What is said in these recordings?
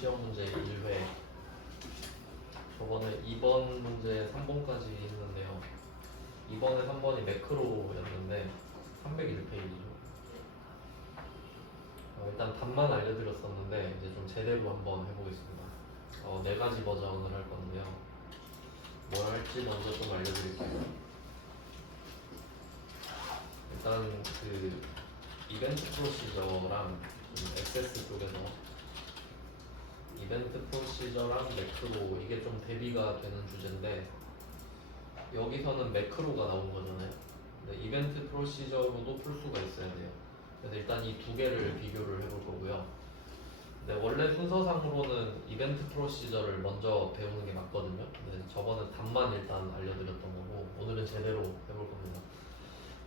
시험 문제 1회. 저번에 2번 문제 3번까지 했는데요. 2번에 3번이 매크로였는데 301페이지죠. 일단 답만 알려드렸었는데 이제 좀 제대로 한번 해보겠습니다. 4가지 버전을 할 건데요. 뭘 할지 먼저 좀 알려드릴게요. 일단 그 이벤트 프로시저랑 액세스 쪽에서 이벤트 프로시저랑 매크로 이게 좀 대비가 되는 주제인데 여기서는 매크로가 나온 거잖아요. 근데 이벤트 프로시저로도 풀 수가 있어야 돼요. 그래서 일단 이 두 개를 비교를 해볼 거고요. 근데 원래 순서상으로는 이벤트 프로시저를 먼저 배우는 게 맞거든요. 근데 저번은 답만 일단 알려드렸던 거고 오늘은 제대로 해볼 겁니다.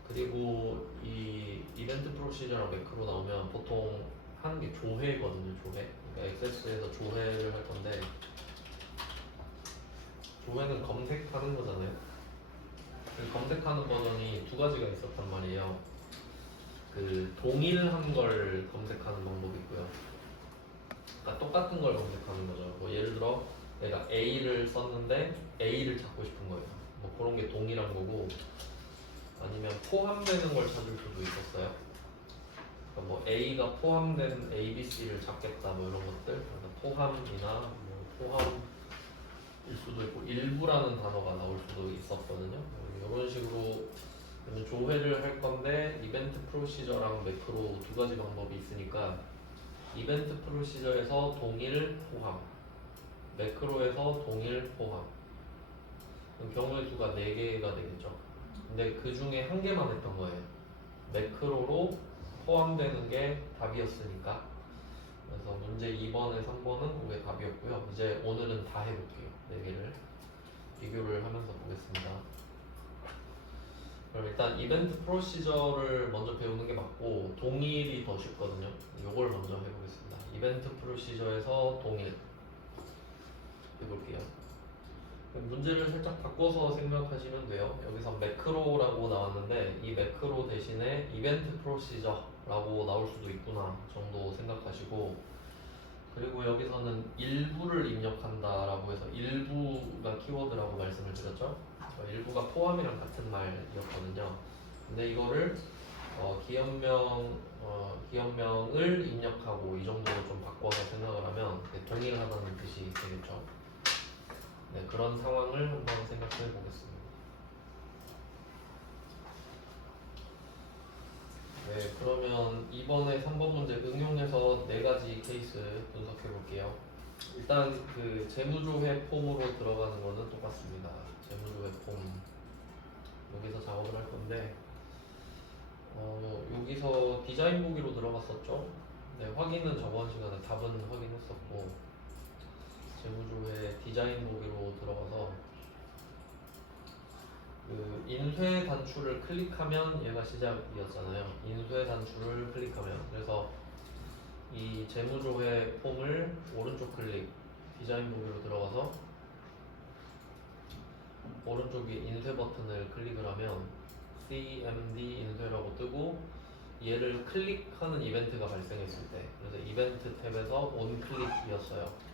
그리고 이 이벤트 프로시저랑 매크로 나오면 보통 하는 게 조회거든요. 조회. 그러니까 액세스에서 조회를 할 건데 조회는 검색하는 거잖아요. 그 검색하는 버전이 두 가지가 있었단 말이에요. 그 동일한 걸 검색하는 방법이 있고요. 그러니까 똑같은 걸 검색하는 거죠. 뭐 예를 들어 내가 A를 썼는데 A를 찾고 싶은 거예요. 뭐 그런 게 동일한 거고 아니면 포함되는 걸 찾을 수도 있었어요. 그러니까 뭐 A가 포함된 A, B, C를 찾겠다 뭐 이런 것들. 그러니까 포함이나 뭐 포함일 수도 있고 일부라는 단어가 나올 수도 있었거든요. 이런 식으로 조회를 할 건데 이벤트 프로시저랑 매크로 두 가지 방법이 있으니까 이벤트 프로시저에서 동일 포함, 매크로에서 동일 포함. 그럼 경우의 수가 4개가 되겠죠. 근데 그 중에 한 개만 했던 거예요. 매크로로 포함되는 게 답이었으니까. 그래서 문제 2번에 3번은 그게 답이었고요. 이제 오늘은 다 해볼게요. 4개를 비교를 하면서 보겠습니다. 그럼 일단 이벤트 프로시저를 먼저 배우는 게 맞고 동일이 더 쉽거든요. 이걸 먼저 해보겠습니다. 이벤트 프로시저에서 동일 해볼게요. 문제를 살짝 바꿔서 생각하시면 돼요. 여기서 매크로라고 나왔는데 이 매크로 대신에 이벤트 프로시저라고 나올 수도 있구나 정도 생각하시고, 그리고 여기서는 일부를 입력한다라고 해서 일부가 키워드라고 말씀을 드렸죠. 일부가 포함이랑 같은 말이었거든요. 근데 이거를 기업명을 입력하고 이 정도로 좀 바꿔서 생각을 하면 동일하다는 뜻이 되겠죠. 네, 그런 상황을 한번 생각해 보겠습니다. 네, 그러면 이번에 3번 문제 응용해서 4가지 케이스 분석해 볼게요. 일단 그 재무조회 폼으로 들어가는 거는 똑같습니다. 재무조회 폼 여기서 작업을 할 건데 여기서 디자인 보기로 들어갔었죠. 네, 확인은 저번 시간에 답은 확인했었고 재무조회 디자인 보기로 들어가서 그 인쇄 단추를 클릭하면 얘가 시작이었잖아요. 인쇄 단추를 클릭하면 그래서 이 재무조회 폼을 오른쪽 클릭 디자인 보기로 들어가서 오른쪽에 인쇄 버튼을 클릭을 하면 CMD 인쇄라고 뜨고 얘를 클릭하는 이벤트가 발생했을 때 그래서 이벤트 탭에서 온클릭이었어요.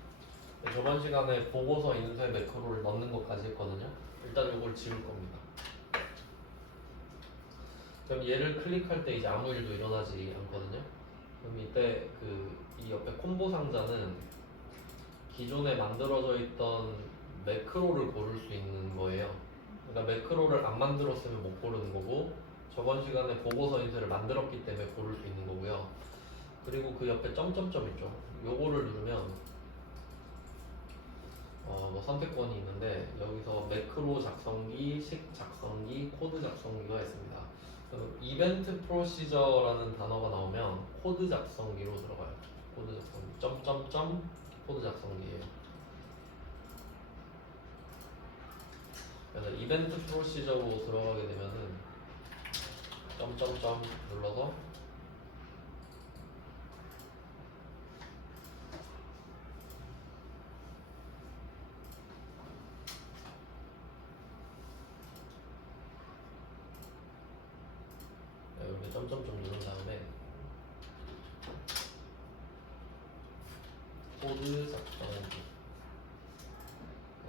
저번 시간에 보고서 인쇄 매크로를 넣는 것까지 했거든요. 일단 이걸 지울 겁니다. 그럼 얘를 클릭할 때 이제 아무 일도 일어나지 않거든요. 그럼 이때 이 옆에 콤보 상자는 기존에 만들어져 있던 매크로를 고를 수 있는 거예요. 그러니까 매크로를 안 만들었으면 못 고르는 거고 저번 시간에 보고서 인쇄를 만들었기 때문에 고를 수 있는 거고요. 그리고 그 옆에 점점점 있죠. 요거를 누르면 뭐 선택권이 있는데 여기서 매크로 작성기, 식 작성기, 코드 작성기가 있습니다. 이벤트 프로시저라는 단어가 나오면 코드 작성기로 들어가요. 코드 작성기 점점점 코드 작성기예요. 그래서 이벤트 프로시저로 들어가게 되면은 점점점 눌러서 이렇게 점점점 누른 다음에 코드 작성기.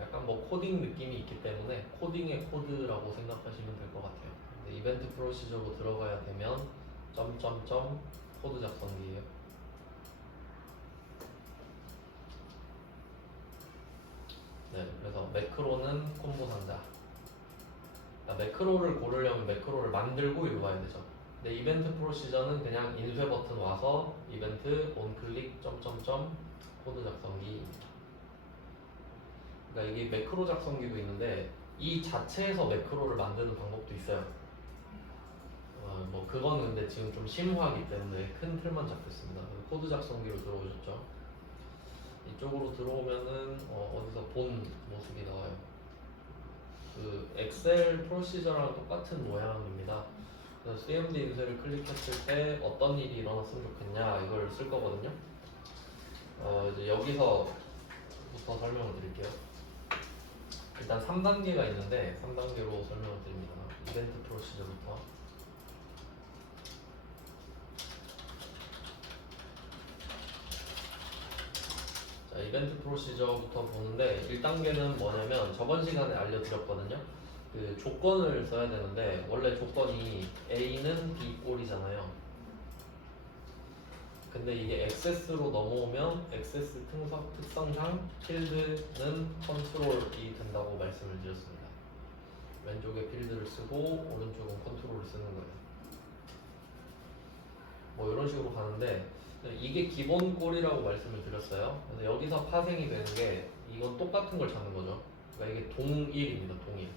약간 뭐 코딩 느낌이 있기 때문에 코딩의 코드라고 생각하시면 될 것 같아요. 근데 이벤트 프로시저로 들어가야 되면 점점점 코드 작성기예요. 네, 그래서 매크로는 콤보 상자. 그러니까 매크로를 고르려면 매크로를 만들고 읽어야 되죠. 근데 이벤트 프로시저는 그냥 인쇄 버튼 와서 이벤트 온클릭 점점점 코드 작성기입니다. 그러니까 이게 매크로 작성기도 있는데 이 자체에서 매크로를 만드는 방법도 있어요. 뭐 그건 근데 지금 좀 심오하기 때문에 큰 틀만 잡겠습니다. 코드 작성기로 들어오셨죠? 이쪽으로 들어오면은 어디서 본 모습이 나와요. 그 엑셀 프로시저랑 똑같은 모양입니다. 그래서 CMD 인쇄를 클릭했을 때 어떤 일이 일어났으면 좋겠냐 이걸 쓸 거거든요. 이제 여기서부터 설명을 드릴게요. 일단 3단계가 있는데 3단계로 설명을 드립니다. 이벤트 프로시저부터. 자, 이벤트 프로시저부터 보는데 1단계는 뭐냐면 저번 시간에 알려드렸거든요. 그 조건을 써야 되는데 원래 조건이 A는 B 꼴이잖아요. 근데 이게 액세스로 넘어오면 액세스 특성상 필드는 컨트롤이 된다고 말씀을 드렸습니다. 왼쪽에 필드를 쓰고 오른쪽은 컨트롤을 쓰는 거예요. 뭐 이런 식으로 가는데 이게 기본 꼴이라고 말씀을 드렸어요. 그래서 여기서 파생이 되는 게 이건 똑같은 걸 찾는 거죠. 그러니까 이게 동일입니다. 동일.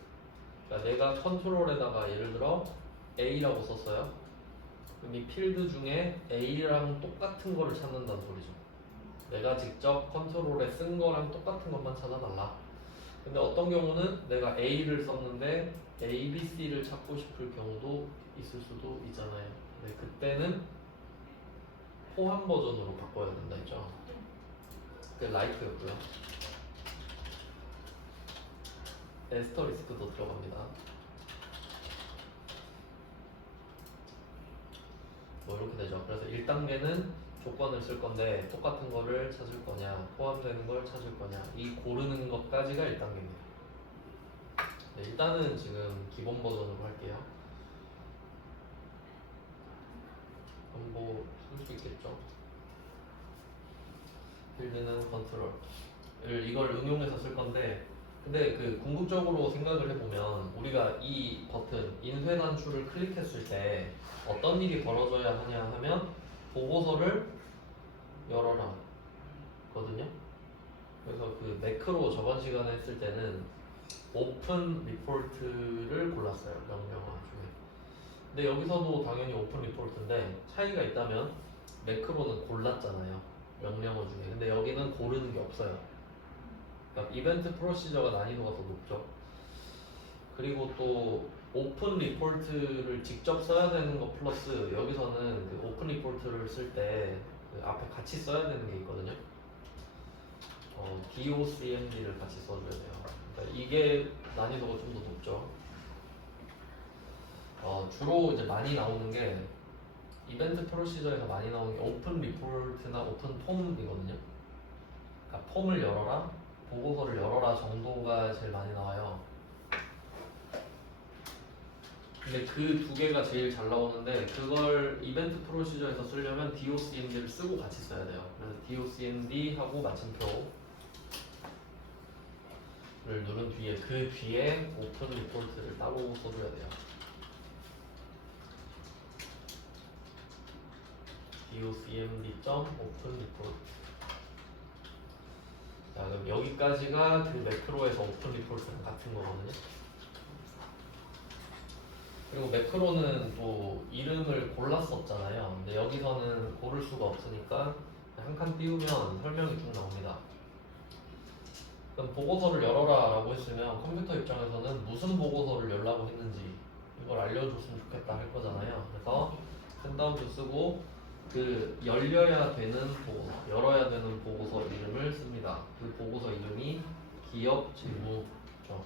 그러니까 내가 컨트롤에다가 예를 들어 A라고 썼어요. 그럼 이 필드 중에 A랑 똑같은 거를 찾는다는 소리죠. 내가 직접 컨트롤에 쓴 거랑 똑같은 것만 찾아달라. 근데 어떤 경우는 내가 A를 썼는데 A, B, C를 찾고 싶을 경우도 있을 수도 있잖아요. 근데 그때는 포함 버전으로 바꿔야 된다 했죠. 그 라이트였고요. 에스터리스크도 들어갑니다. 뭐 이렇게 되죠. 그래서 1단계는 조건을 쓸 건데 똑같은 거를 찾을 거냐, 포함되는 걸 찾을 거냐, 이 고르는 것까지가 1단계입니다. 네, 일단은 지금 기본 버전으로 할게요. 그럼 뭐 쓸 수 있겠죠. 필드는 컨트롤. 이걸 응용해서 쓸 건데, 근데 그 궁극적으로 생각을 해보면 우리가 이 버튼 인쇄 단추를 클릭했을 때 어떤 일이 벌어져야 하냐 하면 보고서를 열어라 거든요. 그래서 그 매크로 저번 시간에 했을 때는 오픈 리포트를 골랐어요. 명령어 중에. 근데 여기서도 당연히 오픈 리포트인데 차이가 있다면 매크로는 골랐잖아요. 명령어 중에. 근데 여기는 고르는 게 없어요. 그러니까 이벤트 프로시저가 난이도가 더 높죠. 그리고 또 오픈 리포트를 직접 써야 되는 거 플러스 여기서는 그 오픈 리포트를 쓸 때 그 앞에 같이 써야 되는 게 있거든요. DOCMD를 같이 써줘야 돼요. 그러니까 이게 난이도가 좀 더 높죠. 주로 이제 많이 나오는 게 이벤트 프로시저에서 많이 나오는 게 오픈 리포트나 오픈 폼이거든요. 그러니까 폼을 열어라, 보고서를 열어라 정도가 제일 많이 나와요. 근데 그 두 개가 제일 잘 나오는데 그걸 이벤트 프로시저에서 쓰려면 DOCMD를 쓰고 같이 써야 돼요. 그래서 DOCMD 하고 마침표를 누른 뒤에 그 뒤에 오픈 리포트를 따로 써줘야 돼요. docmd.open report. 자, 그럼 여기까지가 그 매크로에서 오픈 리포트랑 같은 거거든요. 그리고 매크로는 또 이름을 골랐었잖아요. 근데 여기서는 고를 수가 없으니까 한 칸 띄우면 설명이 쭉 나옵니다. 그럼 보고서를 열어라 라고 했으면 컴퓨터 입장에서는 무슨 보고서를 열라고 했는지 이걸 알려줬으면 좋겠다 할 거잖아요. 그래서 샌다운드 쓰고 그 열려야 되는 보고서, 열어야 되는 보고서 이름을 씁니다. 그 보고서 이름이 기업 재무죠.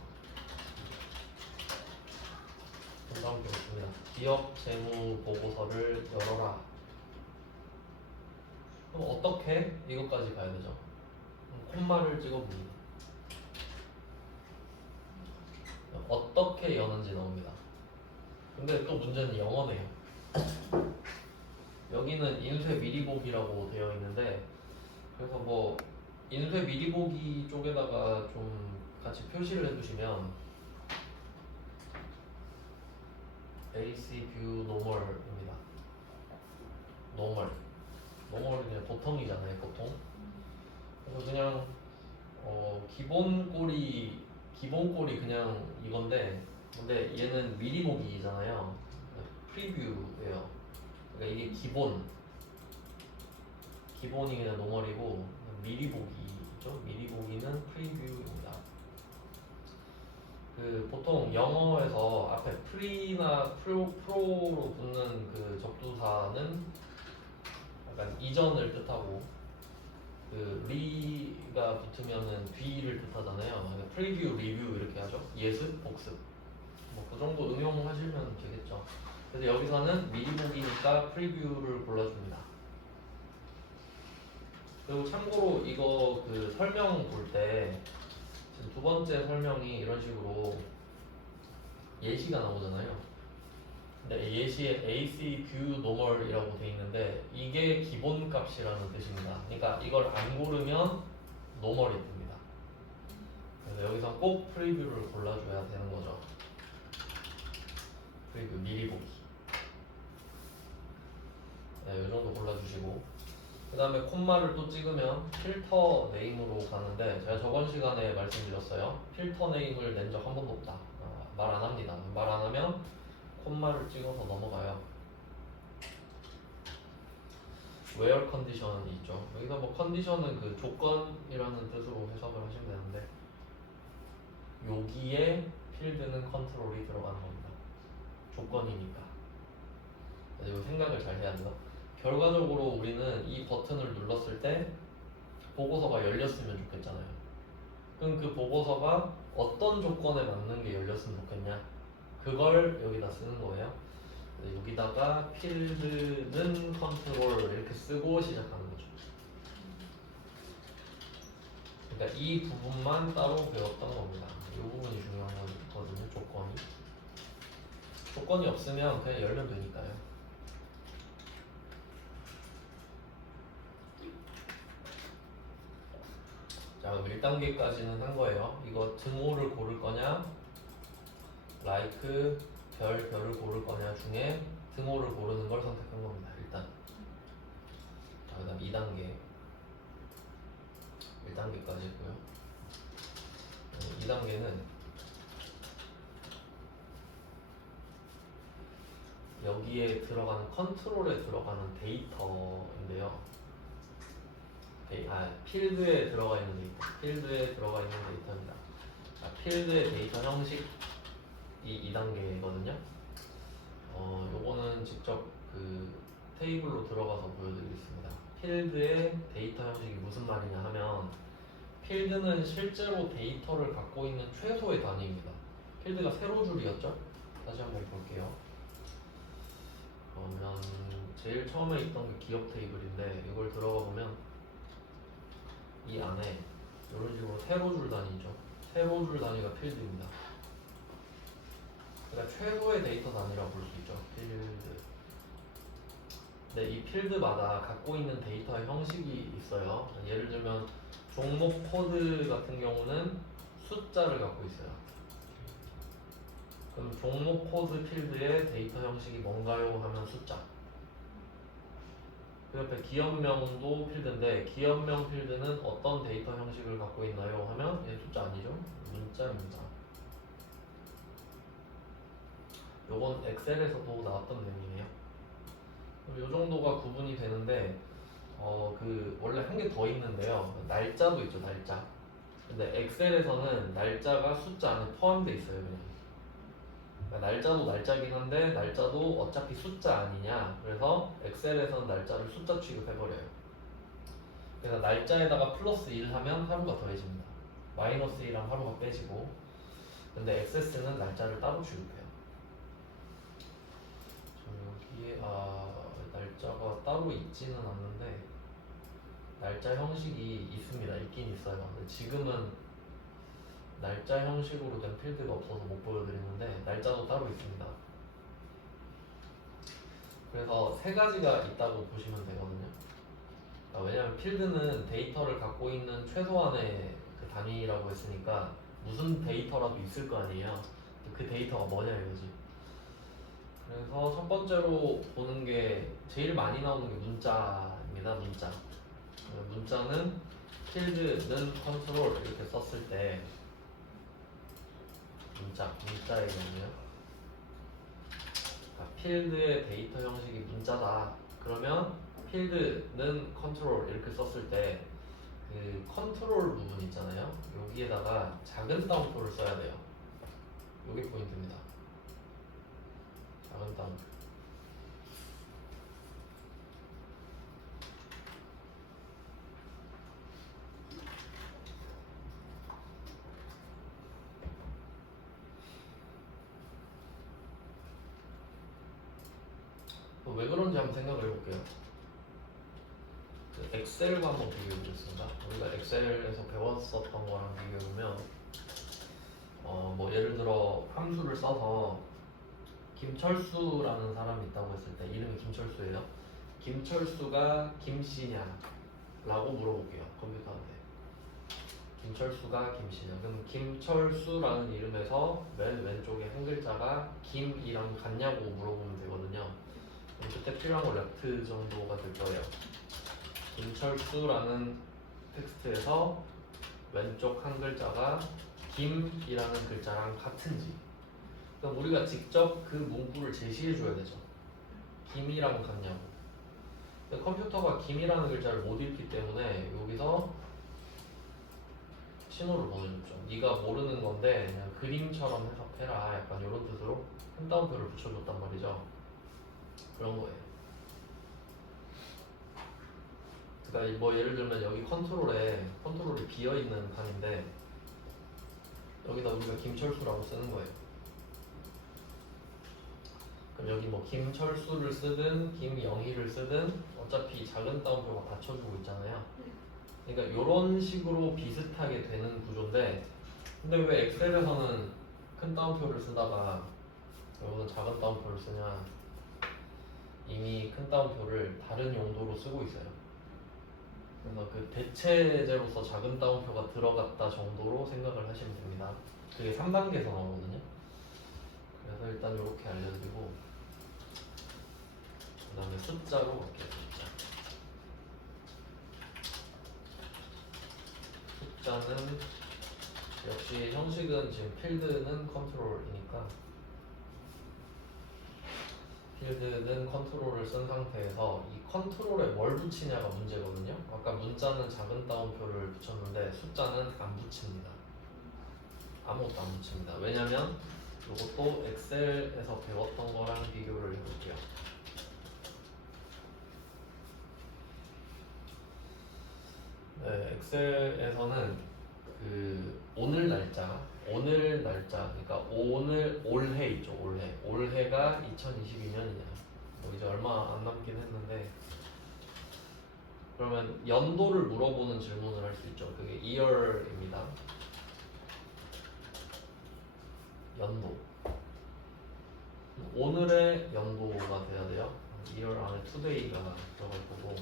다음 보겠습니다. 기업 재무 보고서를 열어라. 그럼 어떻게 이것까지 가야 되죠? 콤마를 찍어봅니다. 어떻게 여는지 나옵니다. 근데 또 문제는 영어네요. 여기는 인쇄 미리 보기라고 되어 있는데, 그래서 뭐 인쇄 미리 보기 쪽에다가 좀 같이 표시를 해두시면 AC view normal입니다. normal이 그냥 보통이잖아요, 보통. 그래서 그냥 기본 꼴이 그냥 이건데, 근데 얘는 미리 보기잖아요. 프리뷰예요. 그러니까 이게 기본이 그냥 노멀이고 미리 보기죠. 미리 보기는 프리뷰입니다. 그 보통 영어에서 앞에 프리나 프로로 붙는 그 접두사는 약간 이전을 뜻하고, 그 리가 붙으면은 뒤를 뜻하잖아요. 그러니까 프리뷰, 리뷰 이렇게 하죠. 예습, 복습. 뭐 그 정도 응용하시면 되겠죠. 그래서 여기서는 미리 보기니까 프리뷰를 골라줍니다. 그리고 참고로 이거 그 설명 볼 때 지금 두 번째 설명이 이런 식으로 예시가 나오잖아요. 근데 예시에 AC view normal이라고 돼 있는데 이게 기본 값이라는 뜻입니다. 그러니까 이걸 안 고르면 normal이 됩니다. 그래서 여기서 꼭 프리뷰를 골라줘야 되는 거죠. 프리뷰 미리 보기. 네, 이 정도 골라주시고, 그 다음에 콤마를 또 찍으면 필터 네임으로 가는데, 제가 저번 시간에 말씀드렸어요. 필터 네임을 낸 적 한 번도 없다. 말 안 합니다. 말 안 하면 콤마를 찍어서 넘어가요. where 컨디션이 있죠. 여기서 뭐 컨디션은 그 조건이라는 뜻으로 해석을 하시면 되는데, 여기에 필드는 컨트롤이 들어가는 겁니다. 조건이니까. 이거 생각을 잘 해야 돼요. 결과적으로 우리는 이 버튼을 눌렀을 때 보고서가 열렸으면 좋겠잖아요. 그럼 그 보고서가 어떤 조건에 맞는 게 열렸으면 좋겠냐? 그걸 여기다 쓰는 거예요. 여기다가 필드는 컨트롤 이렇게 쓰고 시작하는 거죠. 그러니까 이 부분만 따로 배웠던 겁니다. 이 부분이 중요한 거거든요. 조건이 없으면 그냥 열면 되니까요. 자, 그럼 1단계까지는 한 거예요. 이거 등호를 고를 거냐, like, 별을 고를 거냐 중에 등호를 고르는 걸 선택한 겁니다. 일단. 자, 그 다음 2단계. 1단계까지 했고요. 2단계는 여기에 들어가는 컨트롤에 들어가는 데이터인데요. 필드에 들어가 있는 데이터. 필드에 들어가 있는 데이터입니다. 자, 필드의 데이터 형식이 2단계거든요. 요거는 직접 그 테이블로 들어가서 보여드리겠습니다. 필드의 데이터 형식이 무슨 말이냐 하면, 필드는 실제로 데이터를 갖고 있는 최소의 단위입니다. 필드가 세로 줄이었죠? 다시 한번 볼게요. 그러면 제일 처음에 있던 게 기업 테이블인데, 이걸 들어가 보면 이 안에 이런 식으로 세로 줄 단위죠. 세로 줄 단위가 필드입니다. 그러니까 최소의 데이터 단위라고 볼 수 있죠. 필드. 근데 이 필드마다 갖고 있는 데이터의 형식이 있어요. 예를 들면 종목 코드 같은 경우는 숫자를 갖고 있어요. 그럼 종목 코드 필드의 데이터 형식이 뭔가요? 하면 숫자. 그 옆에 기업명도 필드인데, 기업명 필드는 어떤 데이터 형식을 갖고 있나요? 하면 얘 숫자 아니죠? 문자입니다. 요건 엑셀에서도 나왔던 내용이네요. 이 정도가 구분이 되는데, 그 원래 한 개 더 있는데요. 날짜도 있죠, 날짜. 근데 엑셀에서는 날짜가 숫자 안에 포함되어 있어요, 그냥. 그러니까 날짜도 날짜긴 한데 날짜도 어차피 숫자 아니냐. 그래서 엑셀에서는 날짜를 숫자 취급해버려요. 그래서 날짜에다가 플러스 1 하면 하루가 더해집니다. 마이너스 1 하면 하루가 빼지고. 근데 엑세스는 날짜를 따로 취급해요. 저 여기에 날짜가 따로 있지는 않는데, 날짜 형식이 있습니다. 있긴 있어요. 근데 지금은 날짜 형식으로 된 필드가 없어서 못 보여드리는데 날짜도 따로 있습니다. 그래서 세 가지가 있다고 보시면 되거든요. 왜냐하면 필드는 데이터를 갖고 있는 최소한의 그 단위라고 했으니까 무슨 데이터라도 있을 거 아니에요. 그 데이터가 뭐냐 이거지. 그래서 첫 번째로 보는 게 제일 많이 나오는 게 문자입니다. 문자는 필드는 컨트롤 이렇게 썼을 때 문자의 경우요. 필드의 데이터 형식이 문자다. 그러면 필드는 컨트롤 이렇게 썼을 때 그 컨트롤 부분 있잖아요. 여기에다가 작은 따옴표를 써야 돼요. 이게 포인트입니다. 작은 따옴표. 왜 그런지 한번 생각을 해볼게요. 그 엑셀과 한번 비교해 보겠습니다. 우리가 엑셀에서 배웠었던 거랑 비교해 보면 뭐 예를 들어 함수를 써서 김철수라는 사람이 있다고 했을 때 이름이 김철수예요. 김철수가 김씨냐? 라고 물어볼게요. 컴퓨터한테. 김철수가 김씨냐? 그럼 김철수라는 이름에서 맨 왼쪽에 한 글자가 김이랑 같냐고 물어보면 되거든요. 그럼 그때 필요한 거 레프트 정도가 될 거예요. 김철수라는 텍스트에서 왼쪽 한 글자가 김이라는 글자랑 같은지. 그럼 우리가 직접 그 문구를 제시해 줘야 되죠. 김이랑 같냐고. 근데 컴퓨터가 김이라는 글자를 못 읽기 때문에 여기서 신호를 보내줬죠. 네가 모르는 건데 그냥 그림처럼 해석해라. 약간 이런 뜻으로 한 따옴표를 붙여줬단 말이죠. 그런 거예요. 그러니까 뭐 예를 들면 여기 컨트롤이 비어 있는 칸인데 여기다 우리가 김철수라고 쓰는 거예요. 그럼 여기 뭐 김철수를 쓰든 김영희를 쓰든 어차피 작은 따옴표가 받쳐주고 있잖아요. 그러니까 이런 식으로 비슷하게 되는 구조인데 근데 왜 엑셀에서는 큰 따옴표를 쓰다가 여기는 작은 따옴표를 쓰냐? 이미 큰 따옴표를 다른 용도로 쓰고 있어요. 그래서 그 대체제로서 작은 따옴표가 들어갔다 정도로 생각을 하시면 됩니다. 그게 3단계에서 나오거든요. 그래서 일단 이렇게 알려드리고 그 다음에 숫자로 갈게요. 숫자는 역시 형식은 지금 필드는 컨트롤이니까 필드는 컨트롤을 쓴 상태에서 이 컨트롤에 뭘 붙이냐가 문제거든요. 아까 문자는 작은 따옴표를 붙였는데 숫자는 안 붙입니다. 아무것도 안 붙입니다. 왜냐면 이것도 엑셀에서 배웠던 거랑 비교를 해볼게요. 네, 엑셀에서는 그 오늘 날짜, 그러니까 올해 있죠, 올해가 2022년이냐. 뭐 이제 얼마 안 남긴 했는데 그러면 연도를 물어보는 질문을 할 수 있죠. 그게 year입니다. 연도. 오늘의 연도가 돼야 돼요. year 안에 today가 들어갈 거고.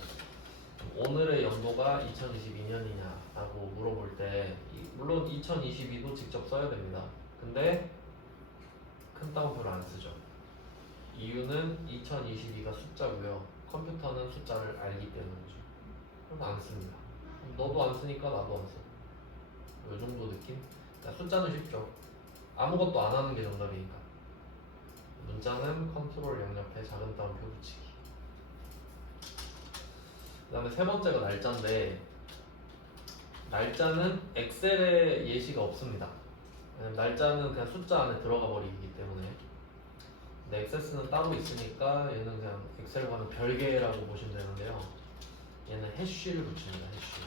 오늘의 연도가 2022년이냐라고 물어볼 때 물론 2022도 직접 써야 됩니다. 근데 큰 따옴표를 안 쓰죠. 이유는 2022가 숫자고요. 컴퓨터는 숫자를 알기 때문이죠. 그래서 안 씁니다. 너도 안 쓰니까 나도 안 써. 이 정도 느낌? 그러니까 숫자는 쉽죠. 아무것도 안 하는 게 정답이니까. 문자는 컨트롤 영역에 작은 따옴표 붙이기. 그 다음에 세 번째가 날짜인데 날짜는 엑셀에 예시가 없습니다. 날짜는 그냥 숫자 안에 들어가 버리기 때문에 근데 액세스는 따로 있으니까 얘는 그냥 엑셀과는 별개라고 보시면 되는데요. 얘는 해쉬를 붙입니다. 해쉬.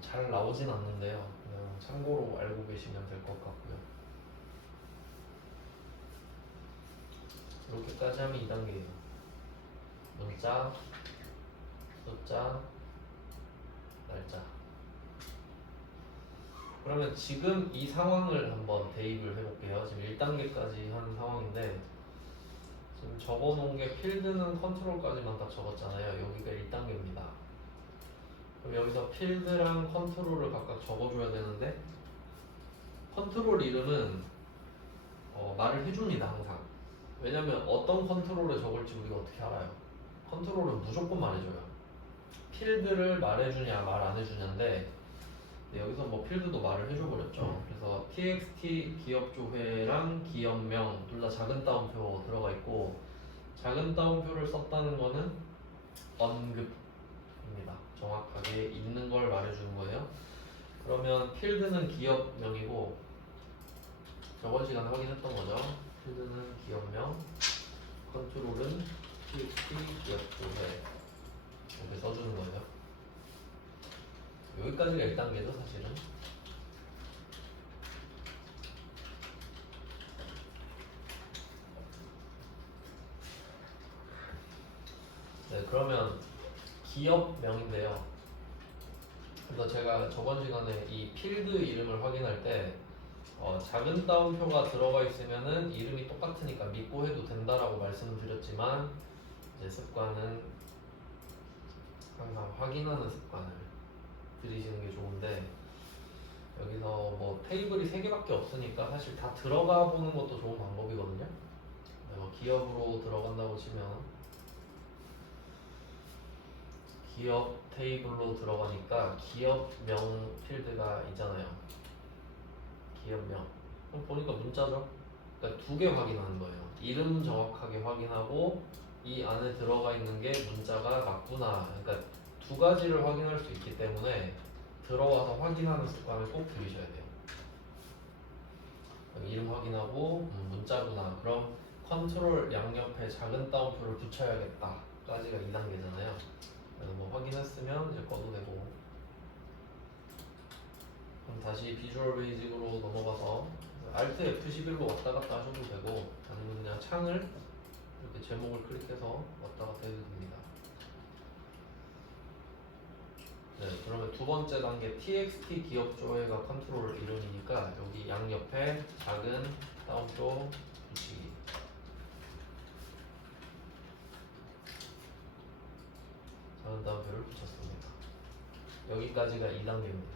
잘 나오진 않는데요. 그냥 참고로 알고 계시면 될 것 같고요. 이렇게까지 하면 2단계예요. 문자, 숫자, 날짜. 그러면 지금 이 상황을 한번 대입을 해볼게요. 지금 1단계까지 한 상황인데 지금 적어놓은 게 필드는 컨트롤까지만 딱 적었잖아요. 여기가 1단계입니다. 그럼 여기서 필드랑 컨트롤을 각각 적어줘야 되는데 컨트롤 이름은 말을 해줍니다. 항상. 왜냐면 어떤 컨트롤을 적을지 우리가 어떻게 알아요? 컨트롤은 무조건 말해줘요. 필드를 말해주냐 말 안 해주냐인데 여기서 뭐 필드도 말을 해줘버렸죠. 그래서 txt 기업조회랑 기업명 둘 다 작은 따옴표 들어가 있고 작은 따옴표를 썼다는 거는 언급입니다. 정확하게 있는 걸 말해주는 거예요. 그러면 필드는 기업명이고 저번 시간에 확인했던 거죠. 필드는 기업명, 컨트롤은 txt 기업조회 이렇게 써주는 거예요. 여기까지가 1단계죠 사실은. 네, 그러면 기업명인데요. 그래서 제가 저번 시간에 이 필드 이름을 확인할 때 작은 따옴표가 들어가 있으면은 이름이 똑같으니까 믿고 해도 된다라고 말씀을 드렸지만 이제 습관은 항상 확인하는 습관을 들이시는 게 좋은데 여기서 뭐 테이블이 3개밖에 없으니까 사실 다 들어가 보는 것도 좋은 방법이거든요. 기업으로 들어간다고 치면 기업 테이블로 들어가니까 기업명 필드가 있잖아요. 기업명. 그럼 보니까 문자죠. 그러니까 2개 확인하는 거예요. 이름 정확하게 확인하고 이 안에 들어가 있는 게 문자가 맞구나. 그러니까 2가지를 확인할 수 있기 때문에 들어와서 확인하는 습관을 꼭 들이셔야 돼요. 이름 확인하고 문자구나. 그럼 컨트롤 양옆에 작은 따옴표를 붙여야겠다. 까지가 2단계잖아요. 그래서 뭐 확인했으면 이제 꺼도 되고. 그럼 다시 비주얼 베이직으로 넘어가서 Alt F11로 왔다 갔다 하셔도 되고 아니면 그냥 창을 이렇게 제목을 클릭해서 왔다 갔다 해도 됩니다. 네, 그러면 2번째 단계 txt 기업조회가 컨트롤 이름이니까 여기 양옆에 작은 따옴표 붙이기. 작은 따옴표를 붙였습니다. 여기까지가 2단계입니다.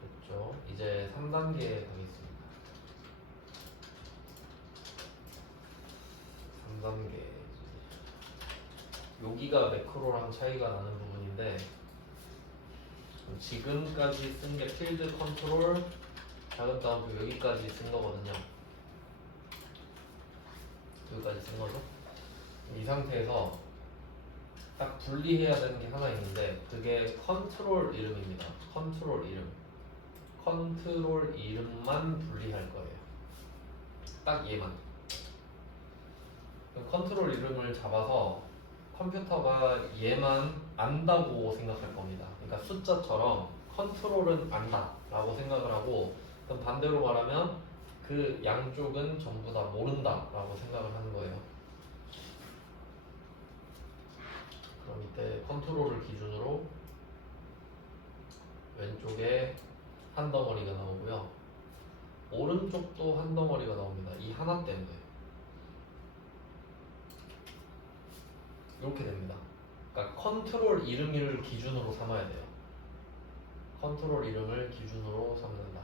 됐죠? 이제 3단계 가겠습니다. 3단계 여기가 매크로랑 차이가 나는 부분인데 지금까지 쓴 게 필드 컨트롤 작은 따옴표 여기까지 쓴 거거든요. 여기까지 쓴 거죠. 이 상태에서 딱 분리해야 되는 게 하나 있는데 그게 컨트롤 이름입니다. 컨트롤 이름. 컨트롤 이름만 분리할 거예요. 딱 얘만. 컨트롤 이름을 잡아서 컴퓨터가 얘만 안다고 생각할 겁니다. 그러니까 숫자처럼 컨트롤은 안다 라고 생각을 하고 그럼 반대로 말하면 그 양쪽은 전부 다 모른다 라고 생각을 하는 거예요. 그럼 이때 컨트롤을 기준으로 왼쪽에 한 덩어리가 나오고요. 오른쪽도 한 덩어리가 나옵니다. 이 하나 때문에. 이렇게 됩니다. 그러니까 컨트롤 이름을 기준으로 삼아야 돼요. 컨트롤 이름을 기준으로 삼는다.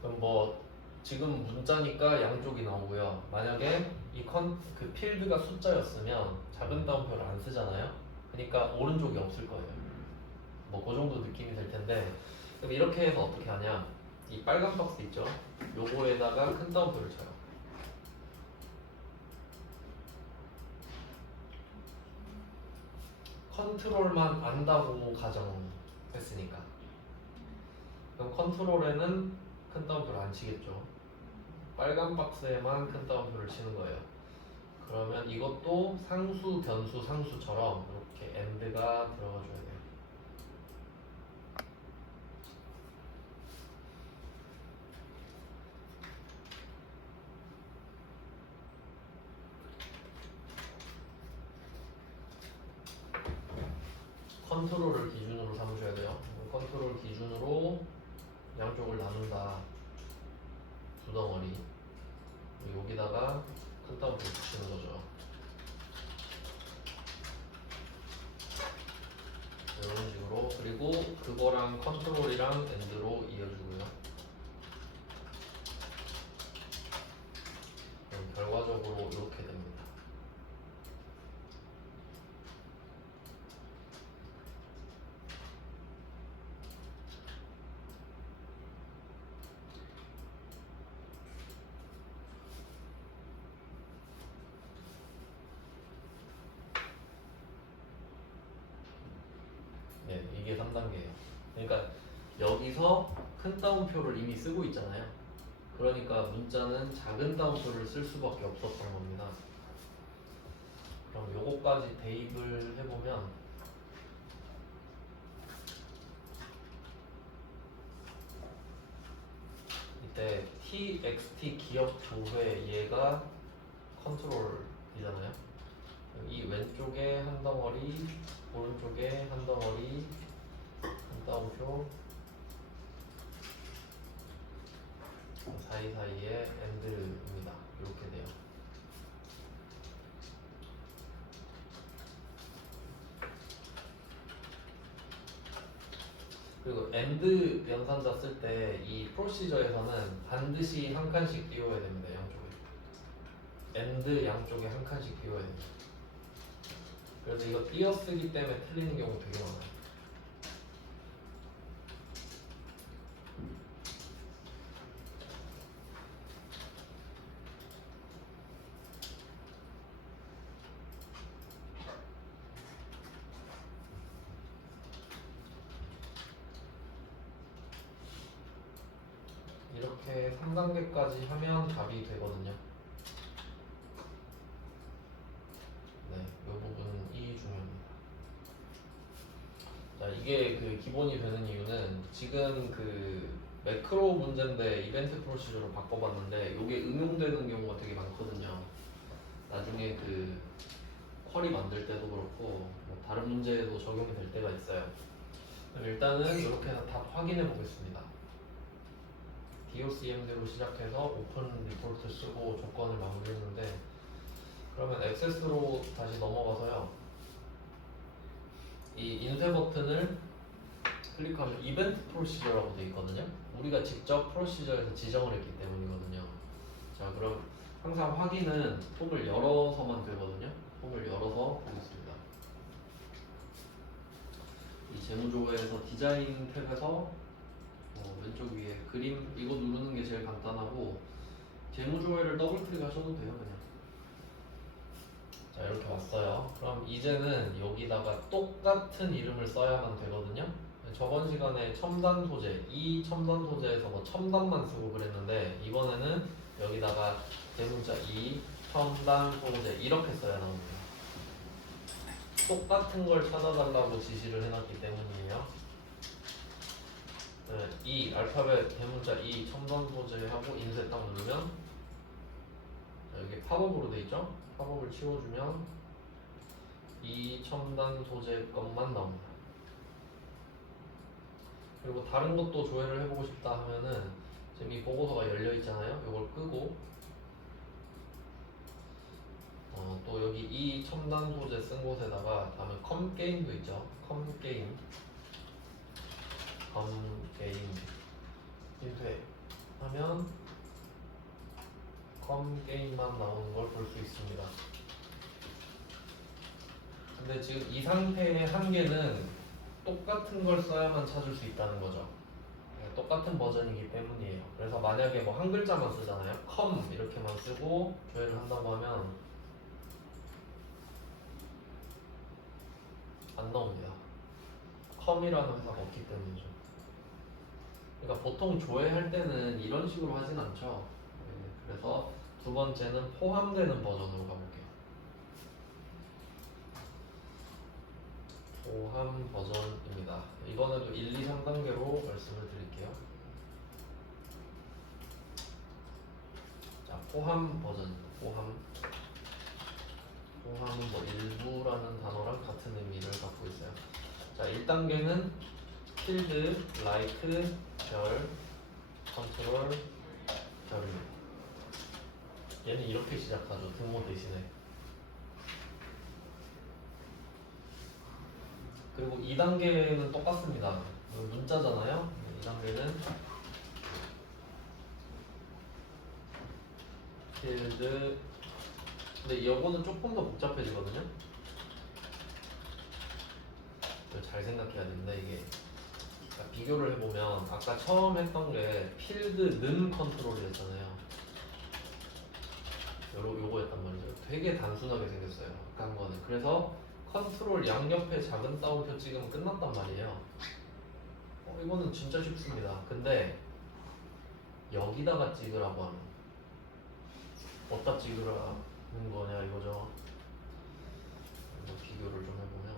그럼 뭐 지금 문자니까 양쪽이 나오고요. 만약에 그 필드가 숫자였으면 작은 따옴표를 안 쓰잖아요. 그러니까 오른쪽이 없을 거예요. 뭐 그 정도 느낌이 될 텐데 그럼 이렇게 해서 어떻게 하냐? 이 빨간 박스 있죠? 요거에다가 큰 따옴표를 쳐요. 컨트롤만 안다고 가정했으니까. 그럼 컨트롤에는 큰 따옴표를 안 치겠죠. 빨간 박스에만 큰 따옴표를 치는 거예요. 그러면 이것도 상수, 변수, 상수처럼 이렇게 AND가 들어가줘야 돼요. 컨트롤을 기준으로 삼으셔야 돼요. 컨트롤 기준으로 양쪽을 나눈다. 두 덩어리. 여기다가 큰 따옴표 붙이는 거죠. 이런 식으로. 그리고 그거랑 컨트롤이랑 엔드로 이어주고요. 그럼 결과적으로 이렇게 됩니다. 네, 이게 3단계예요. 그러니까 여기서 큰 따옴표를 이미 쓰고 있잖아요. 그러니까 문자는 작은 따옴표를 쓸 수밖에 없었던 겁니다. 그럼 요거까지 대입을 해보면 이때 txt 기억 조회 얘가 컨트롤이잖아요. 이 왼쪽에 한 덩어리, 오른쪽에 한 덩어리, 한 따옴표, 사이사이에 엔드입니다. 이렇게 돼요. 그리고 엔드 연산자 쓸 때 이 프로시저에서는 반드시 한 칸씩 띄워야 됩니다. 양쪽에. 엔드 양쪽에 한 칸씩 띄워야 됩니다. 그래서 이거 띄어쓰기 때문에 틀리는 경우 되게 많아요. 이렇게 3단계까지 하면 답이 되거든요. 네, 이 부분이 중요합니다. 자, 이게 그 기본이 되는 이유는 지금 그 매크로 문제인데 이벤트 프로시저로 바꿔봤는데 이게 응용되는 경우가 되게 많거든요. 나중에 그 쿼리 만들 때도 그렇고 뭐 다른 문제에도 적용이 될 때가 있어요. 그럼 일단은 이렇게 해서 답 확인해 보겠습니다. DOCM대로 시작해서 오픈 리포트 쓰고 조건을 마무리했는데 그러면 액세스로 다시 넘어가서요. 이 인쇄 버튼을 클릭하면 이벤트 프로시저라고 되어 있거든요. 우리가 직접 프로시저에서 지정을 했기 때문이거든요. 자, 그럼 항상 확인은 폼을 열어서만 되거든요. 폼을 열어서 보겠습니다. 이 재무조회에서 디자인 탭에서 왼쪽 위에 그림 이거 누르는 게 제일 간단하고 재무조회를 더블 클릭하셔도 돼요. 그냥. 자, 이렇게 왔어요. 그럼 이제는 여기다가 똑같은 이름을 써야만 되거든요. 저번 시간에 첨단 소재, 이 첨단 소재에서 뭐 첨단만 쓰고 그랬는데 이번에는 여기다가 대문자 이 첨단 소재 이렇게 써야 나옵니다. 똑같은 걸 찾아달라고 지시를 해놨기 때문이에요. 네, 이 알파벳 대문자 이 첨단 소재하고 인쇄 딱 누르면 여기 팝업으로 돼 있죠? 팝업을 치워주면 이 첨단 소재 것만 나옵니다. 그리고 다른 것도 조회를 해보고 싶다 하면은 지금 이 보고서가 열려 있잖아요. 이걸 끄고 또 여기 이 첨단 소재 쓴 곳에다가 다음에 컴게임도 있죠. 컴게임 인쇄 하면 컴게임만 나오는 걸 볼 수 있습니다. 근데 지금 이 상태의 한계는 똑같은 걸 써야만 찾을 수 있다는 거죠. 똑같은 버전이기 때문이에요. 그래서 만약에 뭐 한 글자만 쓰잖아요. 컴 이렇게만 쓰고 조회를 한다고 하면 안 나옵니다. 컴이라는 회사가 없기 때문이죠. 그러니까 보통 조회할 때는 이런 식으로 하진 않죠. 네, 그래서 두 번째는 포함되는 버전으로 가볼게요. 포함 버전입니다. 이번에도 1, 2, 3단계로 말씀을 드릴게요. 자, 포함 버전, 포함은 뭐 일부라는 단어랑 같은 의미를 갖고 있어요. 자, 1단계는 필드, 라이트, 별, 컨트롤, 별입니다. 얘는 이렇게 시작하죠. 등호 대신에. 그리고 2단계는 똑같습니다. 문자잖아요. 2단계는 필드. 근데 이거는 조금 더 복잡해지거든요. 잘 생각해야 됩니다. 이게 그러니까 비교를 해보면 아까 처음 했던 게 필드는 컨트롤이었잖아요. 요거였단 말이죠. 되게 단순하게 생겼어요. 아까 한 거는. 그래서 컨트롤 양옆에 작은 따옴표 찍으면 끝났단 말이에요. 이거는 진짜 쉽습니다. 근데 여기다가 찍으라고 하면 어디다 찍으라는 거냐 이거죠. 비교를 좀 해보면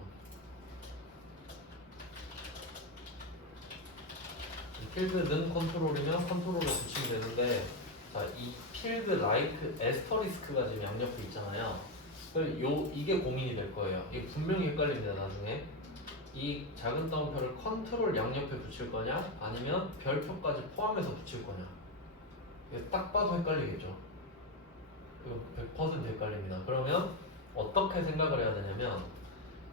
필드는 컨트롤이면 컨트롤을 붙이면 되는데, 자, 이 필드 라이트 에스터리스크가 지금 양옆에 있잖아요. 이게 고민이 될 거예요. 이게 분명히 헷갈립니다. 나중에 이 작은 따옴표를 컨트롤 양옆에 붙일 거냐 아니면 별표까지 포함해서 붙일 거냐. 이게 딱 봐도 헷갈리겠죠. 이거 100% 헷갈립니다. 그러면 어떻게 생각을 해야 되냐면,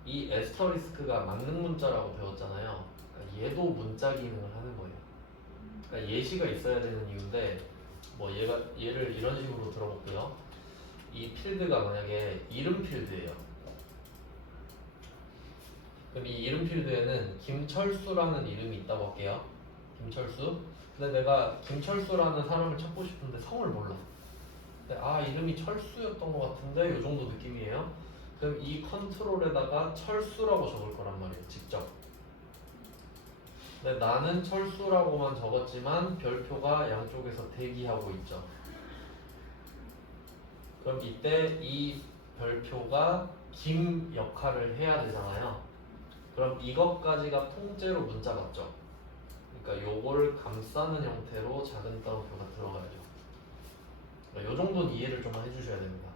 이 에스터리스크가 만능 문자라고 배웠잖아요. 그러니까 얘도 문자 기능을 하는 거예요. 그러니까 예시가 있어야 되는 이유인데, 뭐 얘를 이런 식으로 들어볼게요. 이 필드가 만약에 이름 필드예요. 그럼 이 이름 필드에는 김철수라는 이름이 있다고 할게요. 김철수. 근데 내가 김철수라는 사람을 찾고 싶은데 성을 몰라. 근데 이름이 철수였던 것 같은데 이 정도 느낌이에요. 그럼 이 컨트롤에다가 철수라고 적을 거란 말이에요. 직접. 근데 나는 철수라고만 적었지만 별표가 양쪽에서 대기하고 있죠. 그럼 이때 이 별표가 김 역할을 해야 되잖아요. 그럼 이것까지가 통째로 문자 맞죠? 그러니까 요걸 감싸는 형태로 작은 따옴표가 들어가야죠. 요 정도는 이해를 좀 해주셔야 됩니다.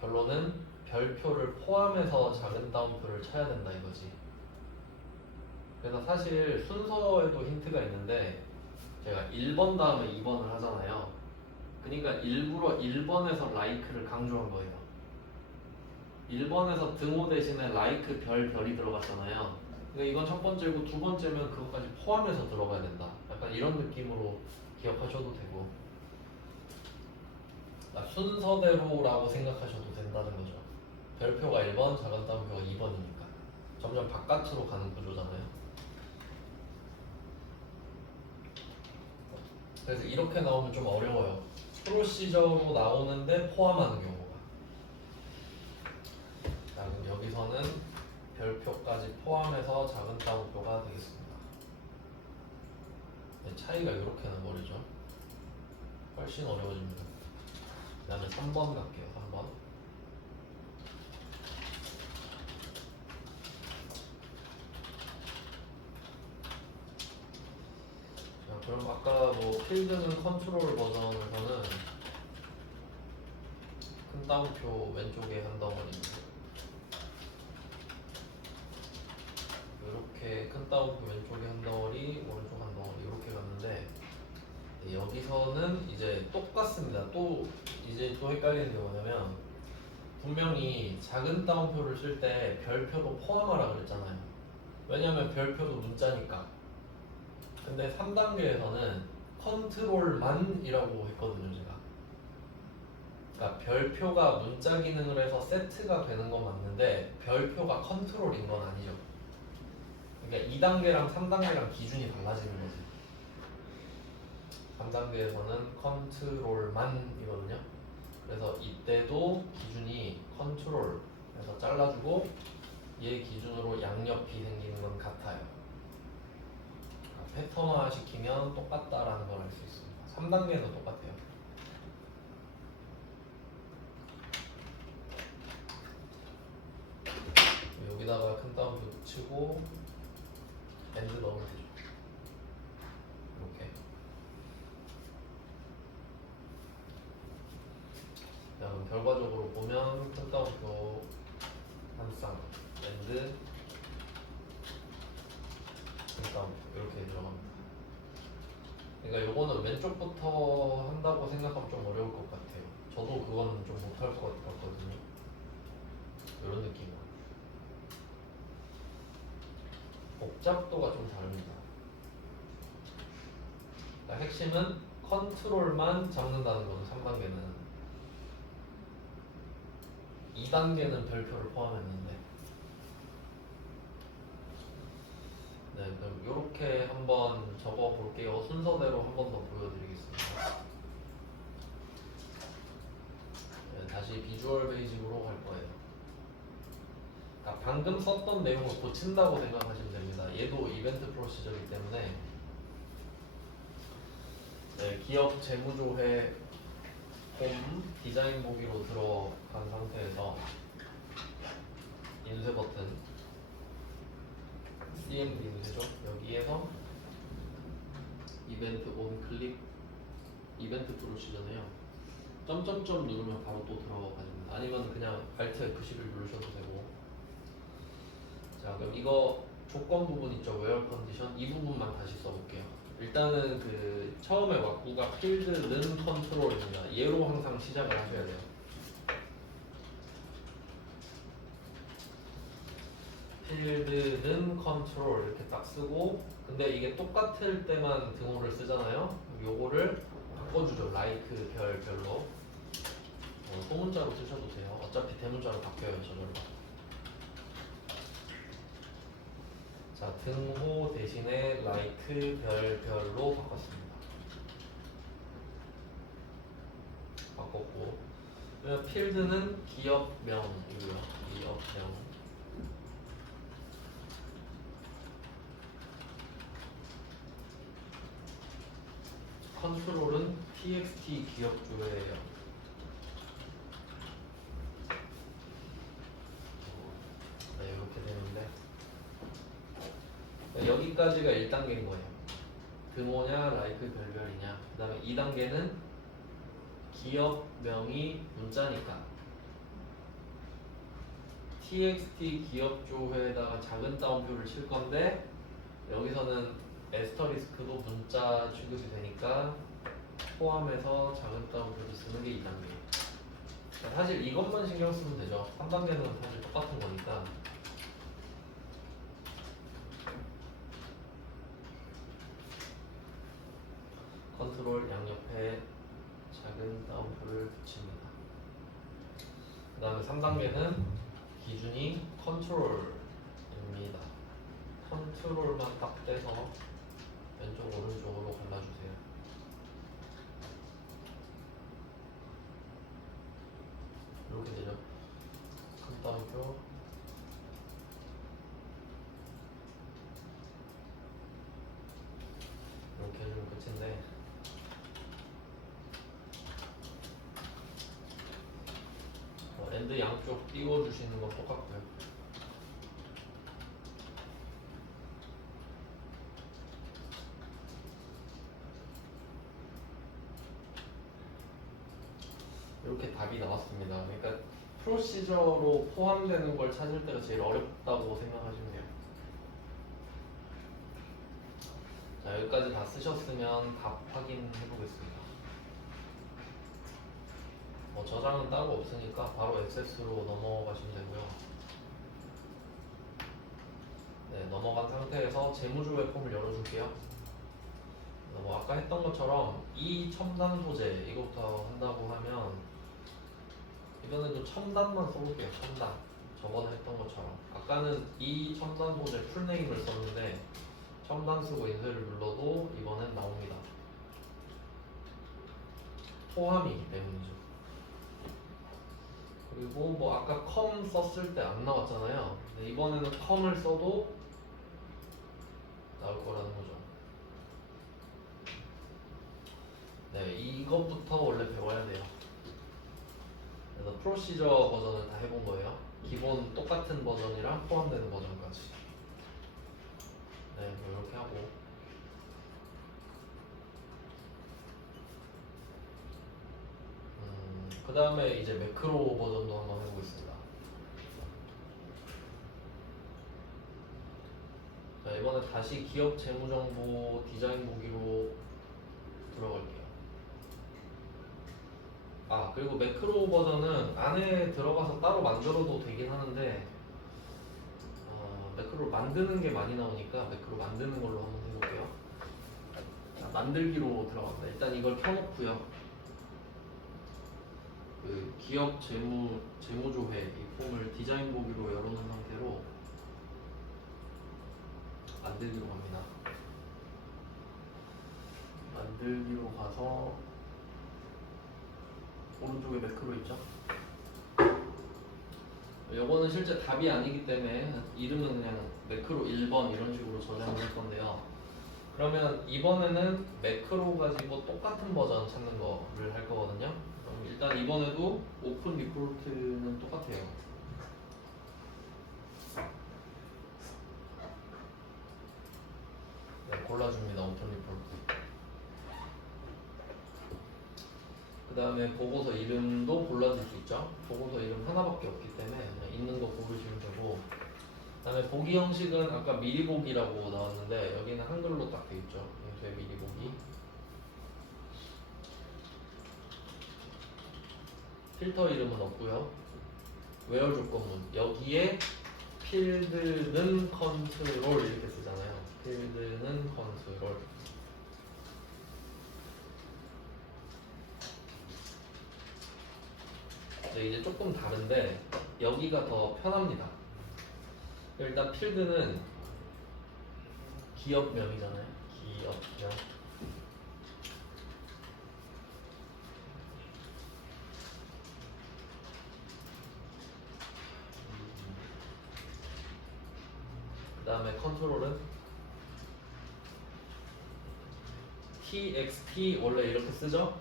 결론은 별표를 포함해서 작은 따옴표를 쳐야 된다 이거지. 그래서 사실 순서에도 힌트가 있는데, 제가 1번 다음에 2번을 하잖아요. 그러니까 일부러 1번에서 라이크를 강조한 거예요. 1번에서 등호 대신에 라이크 별이 들어갔잖아요. 그러니까 이건 첫 번째고 두 번째면 그것까지 포함해서 들어가야 된다. 약간 이런 느낌으로 기억하셔도 되고, 순서대로라고 생각하셔도 된다는 거죠. 별표가 1번, 작은 따옴표가 2번이니까 점점 바깥으로 가는 구조잖아요. 그래서 이렇게 나오면 좀 어려워요. 프로시저로 나오는데 포함하는 경우가. 자, 그럼 여기서는 별표까지 포함해서 작은 따옴표가 되겠습니다. 네, 차이가 이렇게 나버리죠. 훨씬 어려워집니다. 나는 3번 갈게요. 3번. 자, 그럼 아까 뭐 필드는 컨트롤 버전에서는 큰 따옴표 왼쪽에 한 덩어리, 이렇게 큰 따옴표 왼쪽에 한 덩어리, 오른쪽 한 덩어리 이렇게 갔는데, 여기서는 이제 똑같습니다. 또 이제 또 헷갈리는 게 뭐냐면, 분명히 작은 따옴표를 쓸 때 별표도 포함하라 그랬잖아요. 왜냐면 별표도 문자니까. 근데 3단계에서는 컨트롤만이라고 했거든요, 제가. 그러니까 별표가 문자 기능을 해서 세트가 되는 건 맞는데 별표가 컨트롤인 건 아니죠. 그러니까 2단계랑 3단계랑 기준이 달라지는 거지. 3단계에서는 컨트롤만이거든요. 그래서 이때도 기준이 컨트롤, 그래서 잘라주고 얘 기준으로 양옆이 생기는 건 같아요. 패턴화 시키면 똑같다라는 걸 알 수 있습니다. 3단계는 똑같아요. 여기다가 큰 따옴표 치고 엔드 넣으면 되죠. 이렇게. 자, 그럼 결과적으로 보면 큰 따옴표 한 쌍 and 그러니까 이렇게 들어갑니다. 그러니까 요거는 왼쪽부터 한다고 생각하면 좀 어려울 것 같아요. 저도 그건 좀 못할 것 같거든요. 이런 느낌으로 복잡도가 좀 다릅니다. 그러니까 핵심은 컨트롤만 잡는다는 거죠. 3단계는 2단계는 별표를 포함했는데 네, 그럼 이렇게 한번 적어 볼게요. 순서대로 한 번 더 보여드리겠습니다. 네, 다시 비주얼 베이직으로 갈 거예요. 그러니까 방금 썼던 내용을 고친다고 생각하시면 됩니다. 얘도 이벤트 프로시저이기 때문에 네, 기업 재무조회 홈 디자인 보기로 들어간 상태에서 인쇄 버튼 CMD 인쇄죠. 여기에서 이벤트 온 클릭 이벤트 프로시저네요. 점점점 누르면 바로 또 들어가집니다. 아니면 그냥 Alt F11 누르셔도 되고. 자, 그럼 이거 조건 부분 있죠. where 컨디션 이 부분만 다시 써볼게요. 일단은 그 처음에 왁구가 필드는 컨트롤입니다. 얘로 항상 시작을 하셔야 돼요. 필드는 컨트롤 이렇게 딱 쓰고, 근데 이게 똑같을 때만 등호를 쓰잖아요. 요거를 바꿔주죠. like 별로 소문자로 쓰셔도 돼요. 어차피 대문자로 바뀌어요. 저절로. 자, 등호 대신에 like 별로 바꿨습니다. 바꿨고, 그러면 필드는 기업명이고요. 기업명. 컨트롤은 txt 기업주예요. 네, 이렇게 되는데 여기까지가 1단계인 거예요. 등호냐 like 별별이냐. 그 다음에 2단계는 기업명이 문자니까 txt 기업조회에다가 작은 따옴표를 칠 건데, 여기서는 에스터리스크도 문자 취급이 되니까 포함해서 작은 따옴표를 쓰는 게 2단계. 사실 이것만 신경 쓰면 되죠. 3단계는 사실 똑같은 거니까. 컨트롤 양옆에 작은 따옴표를 붙입니다. 그 다음에 3단계는 기준이 컨트롤입니다. 컨트롤만 딱 떼서 왼쪽 오른쪽으로 갈라주세요. 이렇게 되죠. 큰 따옴표 이렇게 해주면 끝인데, 엔드 양쪽 띄워주시는 건 똑같고요. 이렇게 답이 나왔습니다. 그러니까 프로시저로 포함되는 걸 찾을 때가 제일 어렵다고 생각하시면 돼요. 자, 여기까지 다 쓰셨으면 답 확인해 보겠습니다. 저장은 따로 없으니까 바로 액세스로 넘어가시면 되고요. 네, 넘어간 상태에서 재무조회 폼을 열어줄게요. 뭐 아까 했던 것처럼 이 첨단 소재 이것부터 한다고 하면 이번에도 첨단만 써볼게요. 첨단. 저번에 했던 것처럼 아까는 이 첨단 소재 풀네임을 썼는데 첨단 쓰고 인쇄를 눌러도 이번엔 나옵니다. 포함이기 때문이죠. 그리고 뭐 아까 컴 썼을 때 안 나왔잖아요. 근데 이번에는 컴을 써도 나올 거라는 거죠. 네, 이것부터 원래 배워야 돼요. 그래서 프로시저 버전을 다 해본 거예요. 기본 똑같은 버전이랑 포함되는 버전까지. 네, 뭐 이렇게 하고. 그 다음에 이제 매크로 버전도 한번 해보겠습니다. 다시 기업 재무정보 디자인 보기로 들어갈게요. 아, 그리고 매크로 버전은 안에 들어가서 따로 만들어도 되긴 하는데 매크로 만드는 게 많이 나오니까 매크로 만드는 걸로 한번 해볼게요. 자, 만들기로 들어갑니다. 일단 이걸 켜놓고요. 그 기업 재무조회 이 폼을 디자인 보기로 열어놓은 상태로 만들기로 갑니다. 만들기로 가서 오른쪽에 매크로 있죠? 요거는 실제 답이 아니기 때문에 이름은 그냥 매크로 1번 이런 식으로 저장을 할 건데요. 그러면 이번에는 매크로 가지고 똑같은 버전 찾는 거를 할 거거든요. 그럼 일단 이번에도 오픈 리포트는 똑같아요. 네, 골라줍니다. 오픈 리포트. 그 다음에 보고서 이름도 골라줄 수 있죠. 보고서 이름 하나밖에 없기 때문에 그냥 있는 거 고르시면 되고, 그 다음에 보기 형식은 아까 미리 보기라고 나왔는데 여기는 한글로 딱 돼 있죠. 인쇄 미리 보기. 필터 이름은 없고요. 웨어 조건문 여기에 필드는 컨트롤 이렇게 쓰잖아요. 필드는 컨트롤. 네, 이제 조금 다른데 여기가 더 편합니다. 일단 필드는 기업명이잖아요. 기업명. 그 다음에 컨트롤은 txt 원래 이렇게 쓰죠?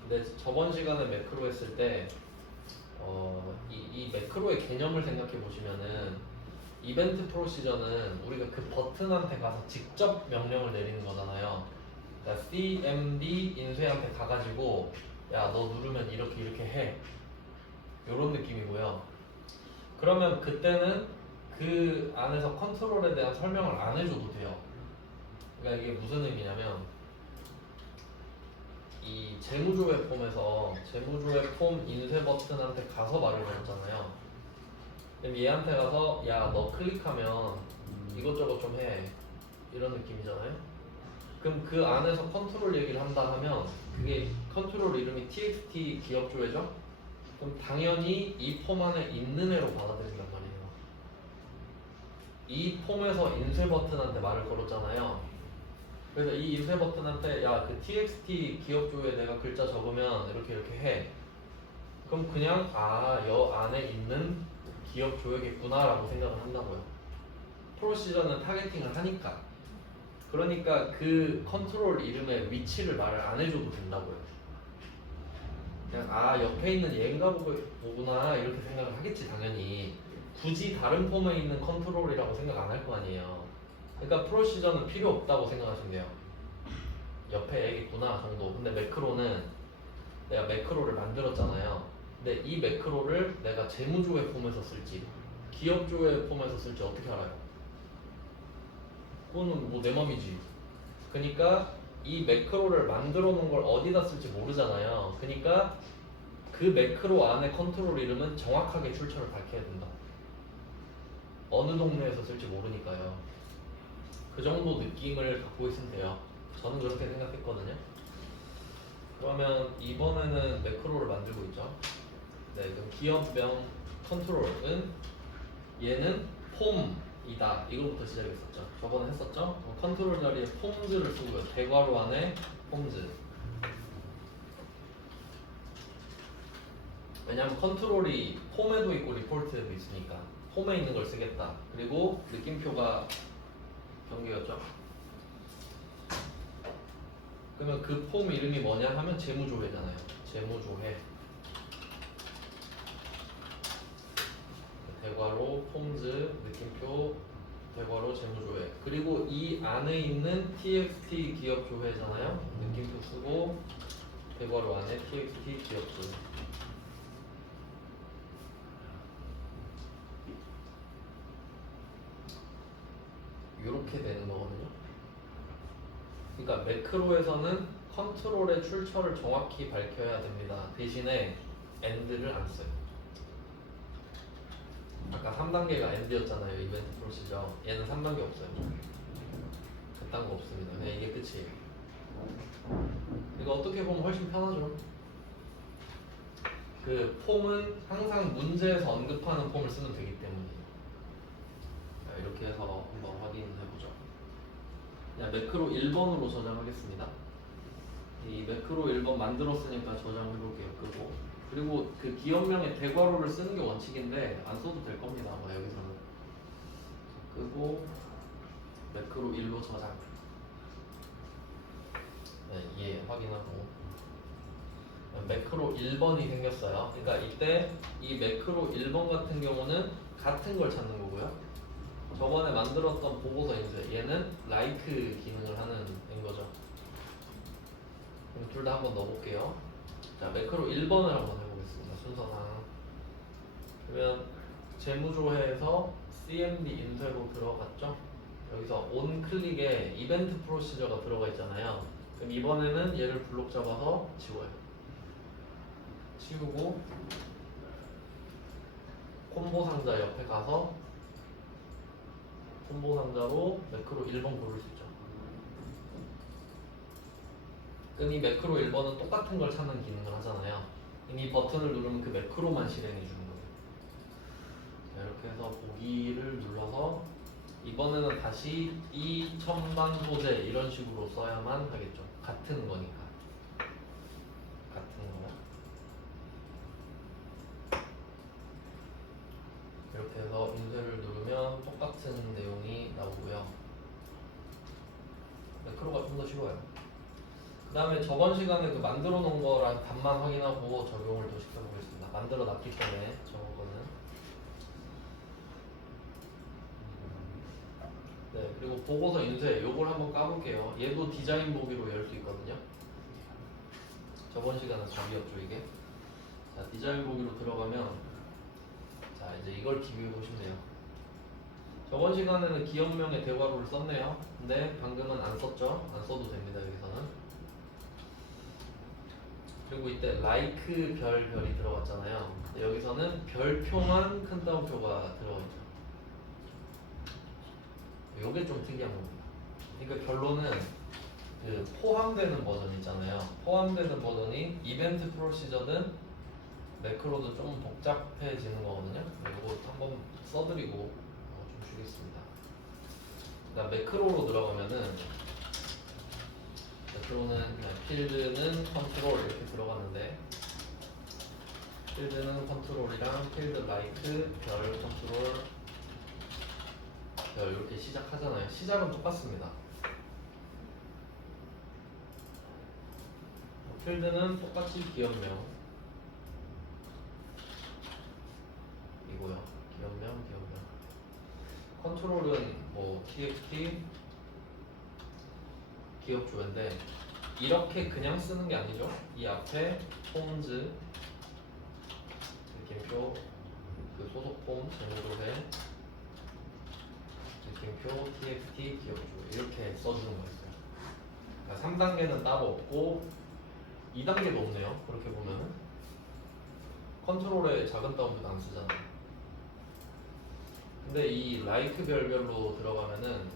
근데 저번 시간에 매크로 했을 때 이 매크로의 개념을 생각해 보시면은 이벤트 프로시저는 우리가 그 버튼한테 가서 직접 명령을 내리는 거잖아요. 그러니까 cmd 인쇄한테 가가지고 야 너 누르면 이렇게 이렇게 해 요런 느낌이고요. 그러면 그때는 그 안에서 컨트롤에 대한 설명을 안 해줘도 돼요. 그러니까 이게 무슨 의미냐면 이 재무조회 폼에서 재무조회 폼 인쇄 버튼한테 가서 말을 걸었잖아요. 그럼 얘한테 가서 야 너 클릭하면 이것저것 좀 해 이런 느낌이잖아요. 그럼 그 안에서 컨트롤 얘기를 한다 하면 그게 컨트롤 이름이 txt 기업조회죠? 그럼 당연히 이 폼 안에 있는 애로 받아들인단 말이에요. 이 폼에서 인쇄 버튼한테 말을 걸었잖아요. 그래서 이 인쇄 버튼한테 야 그 txt 기업조회 내가 글자 적으면 이렇게 이렇게 해. 그럼 그냥 여 안에 있는 기업조회겠구나 라고 생각을 한다고요. 프로시저는 타겟팅을 하니까. 그러니까 그 컨트롤 이름의 위치를 말을 안 해줘도 된다고요. 그냥 옆에 있는 얘인가 보구나 이렇게 생각을 하겠지 당연히. 굳이 다른 폼에 있는 컨트롤이라고 생각 안 할 거 아니에요. 그러니까 프로시저는 필요 없다고 생각하시면 돼요. 옆에 얘겠구나 정도. 근데 매크로는 내가 매크로를 만들었잖아요. 근데 이 매크로를 내가 재무조회 폼에서 쓸지 기업조회 폼에서 쓸지 어떻게 알아요? 그거는 뭐 내 맘이지. 그러니까 이 매크로를 만들어 놓은 걸 어디다 쓸지 모르잖아요. 그러니까 그 매크로 안에 컨트롤 이름은 정확하게 출처를 밝혀야 된다. 어느 동네에서 쓸지 모르니까요. 그 정도 느낌을 갖고 있으면 돼요. 저는 그렇게 생각했거든요. 그러면 이번에는 매크로를 만들고 있죠. 네, 그럼 기업명 컨트롤은 얘는 폼이다. 이거부터 시작했었죠. 저번에 했었죠. 컨트롤 자리에 폼즈를 쓰고요. 대괄호 안에 폼즈. 왜냐하면 컨트롤이 폼에도 있고 리포트에도 있으니까 폼에 있는 걸 쓰겠다. 그리고 느낌표가 경계였죠. 그러면 그 폼 이름이 뭐냐 하면 재무조회잖아요. 재무조회. 대괄호 폼즈 느낌표 대괄호 재무조회. 그리고 이 안에 있는 txt 기업조회잖아요. 느낌표 쓰고 대괄호 안에 txt 기업조회. 이렇게 되는 거거든요. 그러니까 매크로에서는 컨트롤의 출처를 정확히 밝혀야 됩니다. 대신에 AND를 안 써요. 아까 3단계가 AND였잖아요. 이벤트 프로시저. 얘는 3단계 없어요. 그딴 거 없습니다. 그냥 이게 끝이에요. 이거 어떻게 보면 훨씬 편하죠. 그 폼은 항상 문제에서 언급하는 폼을 쓰면 되기 때문이에요. 자, 이렇게 해서 한번 확인해보죠. 매크로 1번으로 저장하겠습니다. 이 매크로 1번 만들었으니까 저장해볼게요. 끄고. 그리고 그 기업명의 대괄호를 쓰는 게 원칙인데 안 써도 될 겁니다. 아마 여기서는. 끄고 매크로 1로 저장. 네, 예, 확인하고. 매크로 1번이 생겼어요. 그러니까 이때 이 매크로 1번 같은 경우는 같은 걸 찾는 거고요. 저번에 만들었던 보고서 인쇄 얘는 like 기능을 하는 거죠. 그럼 둘 다 한번 넣어볼게요. 자, 매크로 1번을 한번 해보겠습니다. 순서상. 그러면 재무조회에서 CMD 인쇄로 들어갔죠? 여기서 on 클릭에 이벤트 프로시저가 들어가 있잖아요. 그럼 이번에는 얘를 블록 잡아서 지워요. 치우고 콤보 상자 옆에 가서 콤보 상자로 매크로 1번 고를 수 있죠. 그럼 이 매크로 1번은 똑같은 걸 찾는 기능을 하잖아요. 이 버튼을 누르면 그 매크로만 실행해 주는 거예요. 자, 이렇게 해서 보기를 눌러서 이번에는 다시 이 첨단 소재 이런 식으로 써야만 하겠죠. 같은 거니까. 같은 거. 이렇게 해서 인쇄를 누르면 똑같은 내용이 나오고요. 매크로가 좀 더 쉬워요. 그 다음에 저번 시간에 그 만들어 놓은 거랑 답만 확인하고 적용을 또 시켜보겠습니다. 만들어 놨기 때문에 저거는. 네, 그리고 보고서 인쇄 요걸 한번 까볼게요. 얘도 디자인 보기로 열 수 있거든요. 저번 시간은 답이었죠 이게. 자, 디자인 보기로 들어가면 자 이제 이걸 비교해 보시면 돼요. 저번 시간에는 기업명의 대괄호를 썼네요. 근데 방금은 안 썼죠. 안 써도 됩니다 여기서는. 그리고 이때 like 별이 들어갔잖아요. 여기서는 별표만 큰 따옴표가 들어가 있죠. 요게 좀 특이한 겁니다. 그러니까 결론은 그 포함되는 버전 있잖아요. 포함되는 버전이 이벤트 프로시저든 매크로도 좀 복잡해지는 거거든요. 이거 한번 써드리고 좀 주겠습니다. 그러니까 매크로로 들어가면은 매크로는 그냥 필드는 컨트롤 이렇게 들어갔는데 필드는 컨트롤이랑 필드 라이트 별 컨트롤 별 이렇게 시작하잖아요. 시작은 똑같습니다. 필드는 똑같이 기업명 이고요. 기업명 컨트롤은 뭐 txt 기업 조회인데 이렇게 그냥 쓰는 게 아니죠. 이 앞에 폼즈 느낌표 그 소속 폼 재무조회 느낌표 txt 기업 조회 이렇게 써주는 거였어요. 그러니까 3단계는 따로 없고 2단계도 없네요. 그렇게 보면은 컨트롤에 작은 따옴표도 안 쓰잖아요. 근데 이 라이트 별별로 들어가면은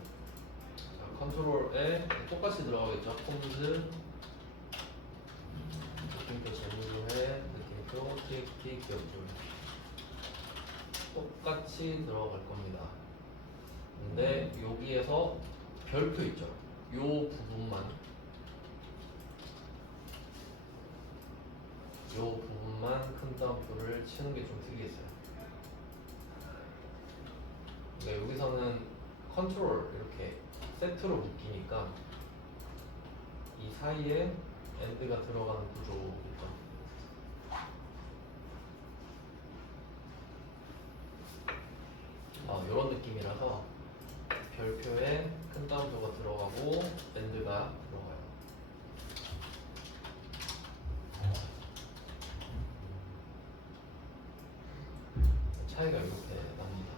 컨트롤에 똑같이 들어가겠죠. 폼즈 느낌표 재무조회 느낌표 txt 기업 조회 똑같이 들어갈 겁니다. 근데 여기에서 별표 있죠. 요 부분만 큰 따옴표를 치는 게 좀 특이했어요. 그러니까 여기서는 컨트롤 이렇게 세트로 묶이니까 이 사이에 엔드가 들어가는 구조겠죠. 이런 느낌이라서 별표에 큰 따옴표가 들어가고 엔드가 들어가요. 차이가 이렇게 납니다.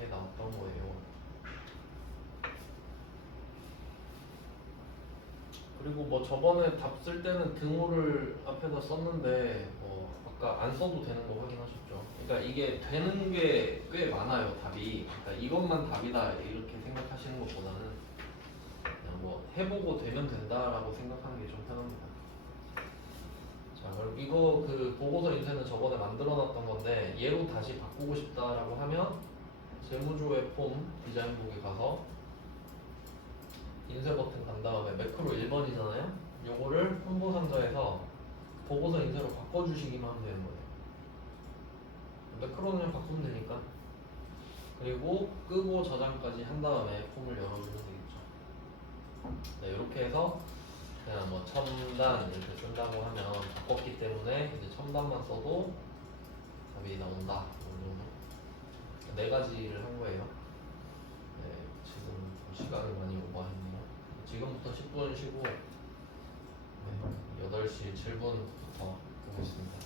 이렇게 나왔던 거예요. 그리고 뭐 저번에 답 쓸 때는 등호를 앞에다 썼는데 뭐 아까 안 써도 되는 거 확인하셨죠? 그러니까 이게 되는 게 꽤 많아요, 답이. 그러니까 이것만 답이다 이렇게 생각하시는 것보다는 그냥 뭐 해보고 되면 된다라고 생각하는 게 좀 편합니다. 자, 그럼 이거 그 보고서 인쇄는 저번에 만들어놨던 건데 얘로 다시 바꾸고 싶다라고 하면 재무조회 폼 디자인북에 가서 인쇄 버튼 간 다음에 매크로 1번이잖아요. 요거를 콤보 상자에서 보고서 인쇄로 바꿔주시기만 하면 되는 거예요. 매크로는 그냥 바꾸면 되니까. 그리고 끄고 저장까지 한 다음에 폼을 열어주면 되겠죠. 네, 이렇게 해서 그냥 뭐 첨단 이렇게 쓴다고 하면 바꿨기 때문에 이제 첨단만 써도 답이 나온다. 네 가지를 한 거예요. 네, 지금 시간을 많이 오버했네요. 지금부터 10분 쉬고 네, 8시 7분부터 보겠습니다.